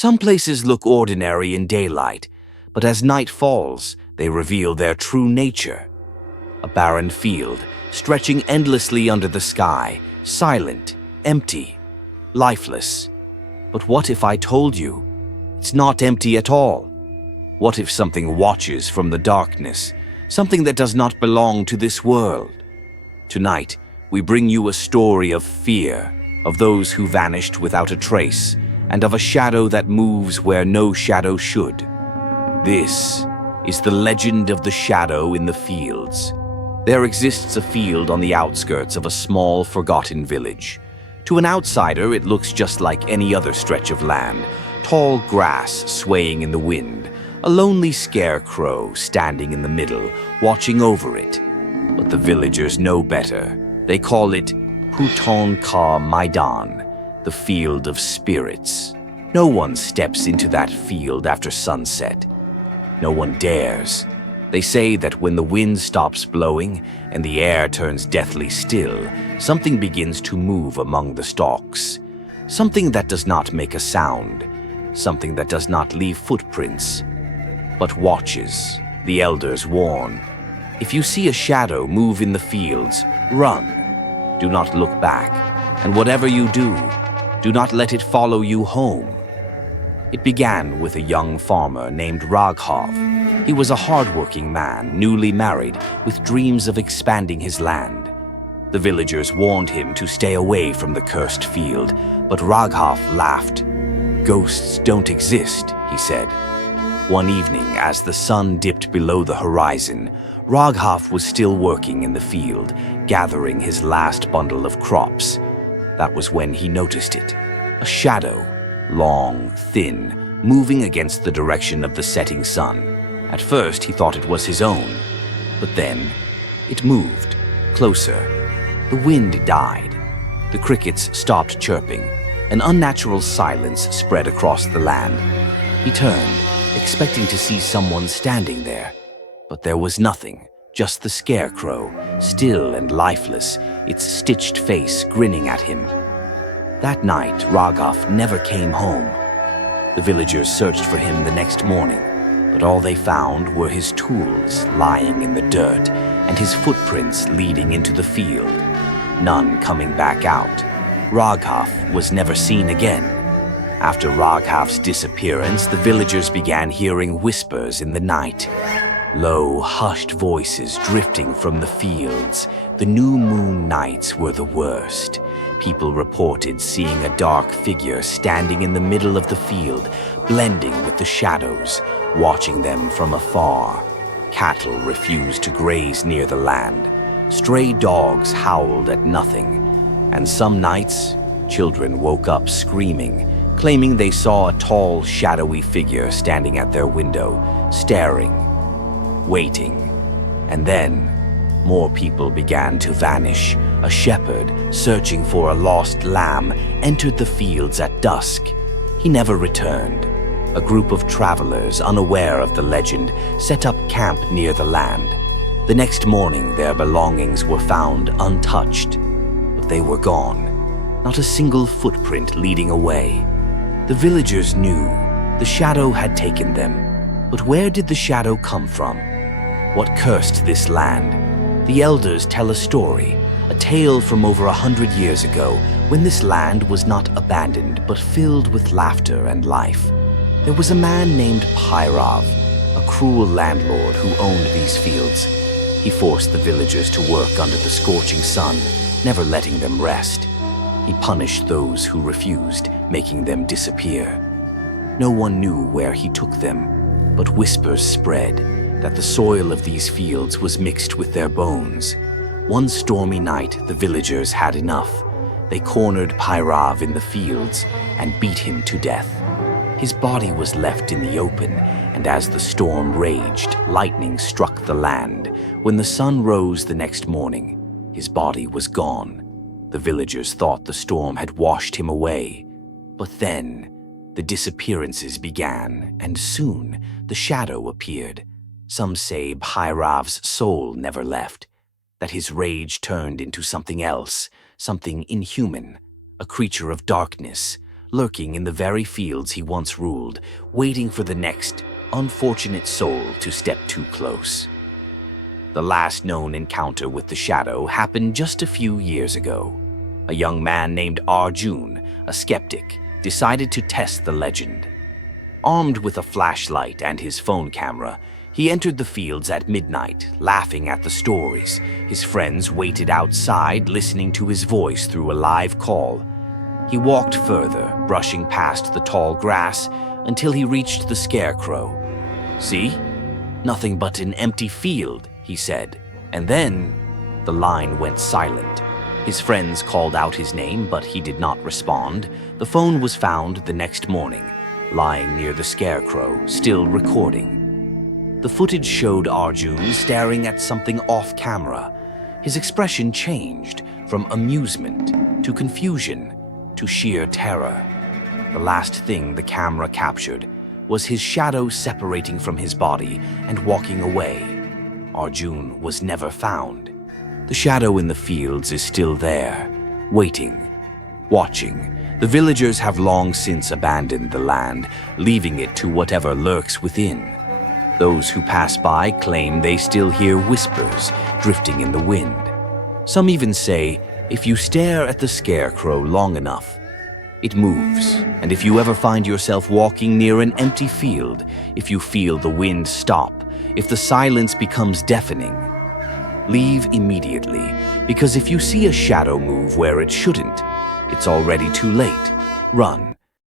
Some places look ordinary in daylight, but as night falls, they reveal their true nature. A barren field, stretching endlessly under the sky, silent, empty, lifeless. But what if I told you it's not empty at all? What if something watches from the darkness, something that does not belong to this world? Tonight, we bring you a story of fear, of those who vanished without a trace, and of a shadow that moves where no shadow should. This is the legend of the shadow in the fields. There exists a field on the outskirts of a small, forgotten village. To an outsider, it looks just like any other stretch of land, tall grass swaying in the wind, a lonely scarecrow standing in the middle, watching over it. But the villagers know better. They call it Puton Ka Maidan, the field of spirits. No one steps into that field after sunset. No one dares. They say that when the wind stops blowing and the air turns deathly still, something begins to move among the stalks. Something that does not make a sound. Something that does not leave footprints, but watches. The elders warn. If you see a shadow move in the fields, run. Do not look back. And whatever you do not let it follow you home. It began with a young farmer named Raghav. He was a hard-working man, newly married, with dreams of expanding his land. The villagers warned him to stay away from the cursed field, but Raghav laughed. "Ghosts don't exist," he said. One evening, as the sun dipped below the horizon, Raghav was still working in the field, gathering his last bundle of crops. That was when he noticed it. A shadow, long, thin, moving against the direction of the setting sun. At first, he thought it was his own, but then it moved, closer. The wind died. The crickets stopped chirping. An unnatural silence spread across the land. He turned, expecting to see someone standing there, but there was nothing, just the scarecrow, still and lifeless, its stitched face grinning at him. That night, Raghav never came home. The villagers searched for him the next morning, but all they found were his tools lying in the dirt and his footprints leading into the field, none coming back out. Raghav was never seen again. After Raghav's disappearance, the villagers began hearing whispers in the night. Low, hushed voices drifting from the fields. The new moon nights were the worst. People reported seeing a dark figure standing in the middle of the field, blending with the shadows, watching them from afar. Cattle refused to graze near the land. Stray dogs howled at nothing. And some nights, children woke up screaming, claiming they saw a tall, shadowy figure standing at their window, staring, waiting. And then, more people began to vanish. A shepherd, searching for a lost lamb, entered the fields at dusk. He never returned. A group of travelers, unaware of the legend, set up camp near the land. The next morning, their belongings were found untouched, but they were gone. Not a single footprint leading away. The villagers knew the shadow had taken them, but where did the shadow come from? What cursed this land? The elders tell a story, a tale from over 100 years ago, when this land was not abandoned but filled with laughter and life. There was a man named Pyrav, a cruel landlord who owned these fields. He forced the villagers to work under the scorching sun, never letting them rest. He punished those who refused, making them disappear. No one knew where he took them, but whispers spread that the soil of these fields was mixed with their bones. One stormy night, the villagers had enough. They cornered Pyrav in the fields and beat him to death. His body was left in the open, and as the storm raged, lightning struck the land. When the sun rose the next morning, his body was gone. The villagers thought the storm had washed him away. But then, the disappearances began, and soon the shadow appeared. Some say Pyrav's soul never left, that his rage turned into something else, something inhuman, a creature of darkness, lurking in the very fields he once ruled, waiting for the next unfortunate soul to step too close. The last known encounter with the shadow happened just a few years ago. A young man named Arjun, a skeptic, decided to test the legend. Armed with a flashlight and his phone camera, he entered the fields at midnight, laughing at the stories. His friends waited outside, listening to his voice through a live call. He walked further, brushing past the tall grass, until he reached the scarecrow. "See? Nothing but an empty field," he said. And then the line went silent. His friends called out his name, but he did not respond. The phone was found the next morning, lying near the scarecrow, still recording. The footage showed Arjun staring at something off camera. His expression changed from amusement to confusion to sheer terror. The last thing the camera captured was his shadow separating from his body and walking away. Arjun was never found. The shadow in the fields is still there, waiting, watching. The villagers have long since abandoned the land, leaving it to whatever lurks within. Those who pass by claim they still hear whispers drifting in the wind. Some even say, if you stare at the scarecrow long enough, it moves. And if you ever find yourself walking near an empty field, if you feel the wind stop, if the silence becomes deafening, leave immediately, because if you see a shadow move where it shouldn't, it's already too late. Run.